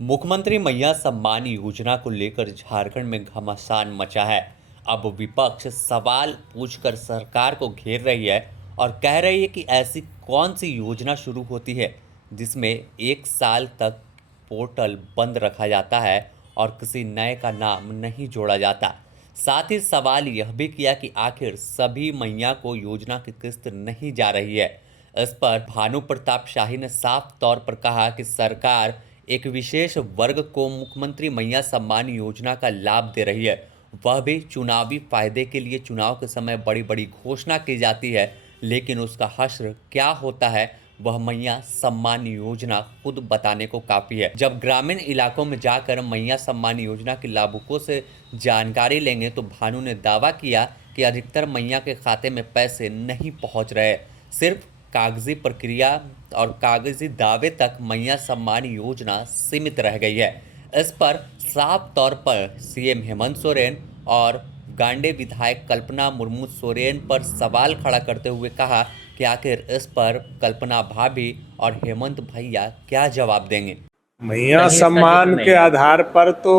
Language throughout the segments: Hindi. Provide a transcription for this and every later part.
मुख्यमंत्री मैया सम्मान योजना को लेकर झारखंड में घमासान मचा है। अब विपक्ष सवाल पूछकर सरकार को घेर रही है और कह रही है कि ऐसी कौन सी योजना शुरू होती है जिसमें 1 साल तक पोर्टल बंद रखा जाता है और किसी नए का नाम नहीं जोड़ा जाता। साथ ही सवाल यह भी किया कि आखिर सभी मैया को योजना की किस्त नहीं जा रही है। इस पर भानु प्रताप शाही ने साफ तौर पर कहा कि सरकार एक विशेष वर्ग को मुख्यमंत्री मैया सम्मान योजना का लाभ दे रही है, वह भी चुनावी फायदे के लिए। चुनाव के समय बड़ी बड़ी घोषणा की जाती है, लेकिन उसका हश्र क्या होता है वह मैया सम्मान योजना खुद बताने को काफ़ी है। जब ग्रामीण इलाकों में जाकर मैया सम्मान योजना के लाभुकों से जानकारी लेंगे तो भानु ने दावा किया कि अधिकतर मैया के खाते में पैसे नहीं पहुंच रहे, सिर्फ कागजी प्रक्रिया और कागजी दावे तक मैया सम्मान योजना सीमित रह गई है। इस पर साफ तौर पर सीएम हेमंत सोरेन और गांडे विधायक कल्पना मुर्मू सोरेन पर सवाल खड़ा करते हुए कहा कि आखिर इस पर कल्पना भाभी और हेमंत भैया क्या जवाब देंगे। मैया सम्मान के आधार पर तो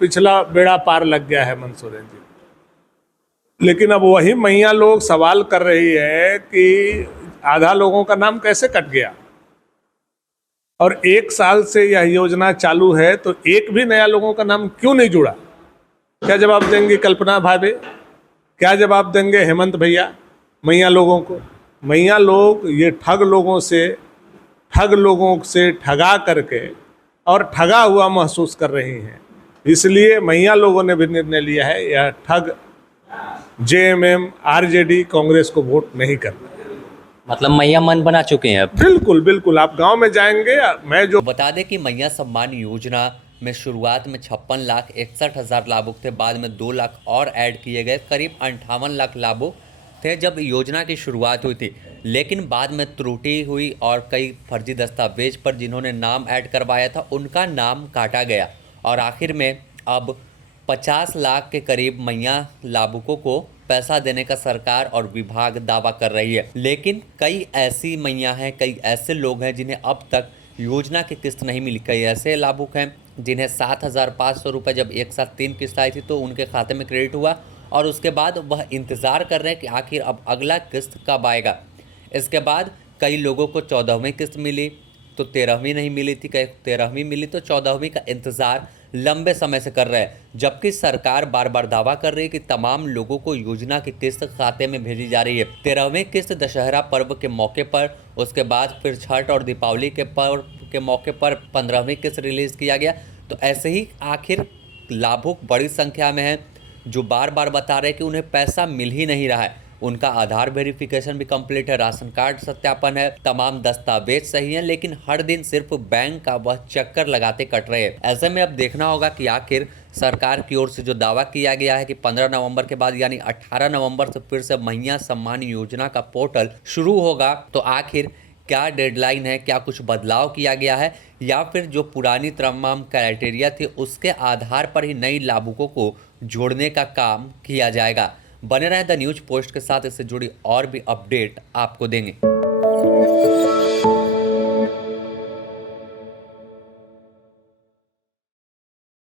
पिछला बेड़ा पार लग गया है हेमंत सोरेन जी, लेकिन अब वही मैया लोग सवाल कर रही है कि आधा लोगों का नाम कैसे कट गया और 1 साल से यह योजना चालू है तो एक भी नया लोगों का नाम क्यों नहीं जुड़ा। क्या जवाब देंगे कल्पना भाभी, क्या जवाब देंगे हेमंत भैया मैया लोगों को? मैया लोग ये ठग लोगों से ठगा करके और ठगा हुआ महसूस कर रही हैं, इसलिए मैया लोगों ने भी निर्णय लिया है यह ठग जेएमएम आरजेडी कांग्रेस को वोट नहीं करना। मतलब मैया मन बना चुके हैं अब। बिल्कुल बिल्कुल, आप गांव में जाएंगे, मैं जो बता दें कि मैया सम्मान योजना में शुरुआत में 56,61,000 लाभुक थे, बाद में 2 लाख और ऐड किए गए, करीब 58 लाख लाभुक थे जब योजना की शुरुआत हुई थी। लेकिन बाद में त्रुटि हुई और कई फर्जी दस्तावेज पर जिन्होंने नाम ऐड करवाया था उनका नाम काटा गया और आखिर में अब 50 लाख के करीब मैया लाभुकों को पैसा देने का सरकार और विभाग दावा कर रही है। लेकिन कई ऐसी मैया हैं, कई ऐसे लोग हैं जिन्हें अब तक योजना की किस्त नहीं मिली। कई ऐसे लाभुक हैं जिन्हें 7,500 रुपये जब एक साथ 3 किस्त आई थी तो उनके खाते में क्रेडिट हुआ और उसके बाद वह इंतज़ार कर रहे हैं कि आखिर अब अगला किस्त कब आएगा। इसके बाद कई लोगों को 14वीं किस्त मिली तो 13वीं नहीं मिली थी, कई 13वीं मिली तो 14वीं का इंतज़ार लंबे समय से कर रहे हैं, जबकि सरकार बार बार दावा कर रही है कि तमाम लोगों को योजना की किस्त खाते में भेजी जा रही है। 13वीं किस्त दशहरा पर्व के मौके पर, उसके बाद फिर छठ और दीपावली के पर्व के मौके पर 15वीं किस्त रिलीज़ किया गया। तो ऐसे ही आखिर लाभुक बड़ी संख्या में हैं जो बार बार बता रहे हैं कि उन्हें पैसा मिल ही नहीं रहा है। उनका आधार वेरिफिकेशन भी कंप्लीट है, राशन कार्ड सत्यापन है, तमाम दस्तावेज सही हैं, लेकिन हर दिन सिर्फ बैंक का वह चक्कर लगाते कट रहे हैं। ऐसे में अब देखना होगा कि आखिर सरकार की ओर से जो दावा किया गया है कि 15 नवंबर के बाद यानी 18 नवंबर से फिर से मैया सम्मान योजना का पोर्टल शुरू होगा, तो आखिर क्या डेडलाइन है, क्या कुछ बदलाव किया गया है या फिर जो पुरानी तमाम क्राइटेरिया थे उसके आधार पर ही नई लाभुकों को जोड़ने का काम किया जाएगा। बने रहें द न्यूज पोस्ट के साथ, इससे जुड़ी और भी अपडेट आपको देंगे।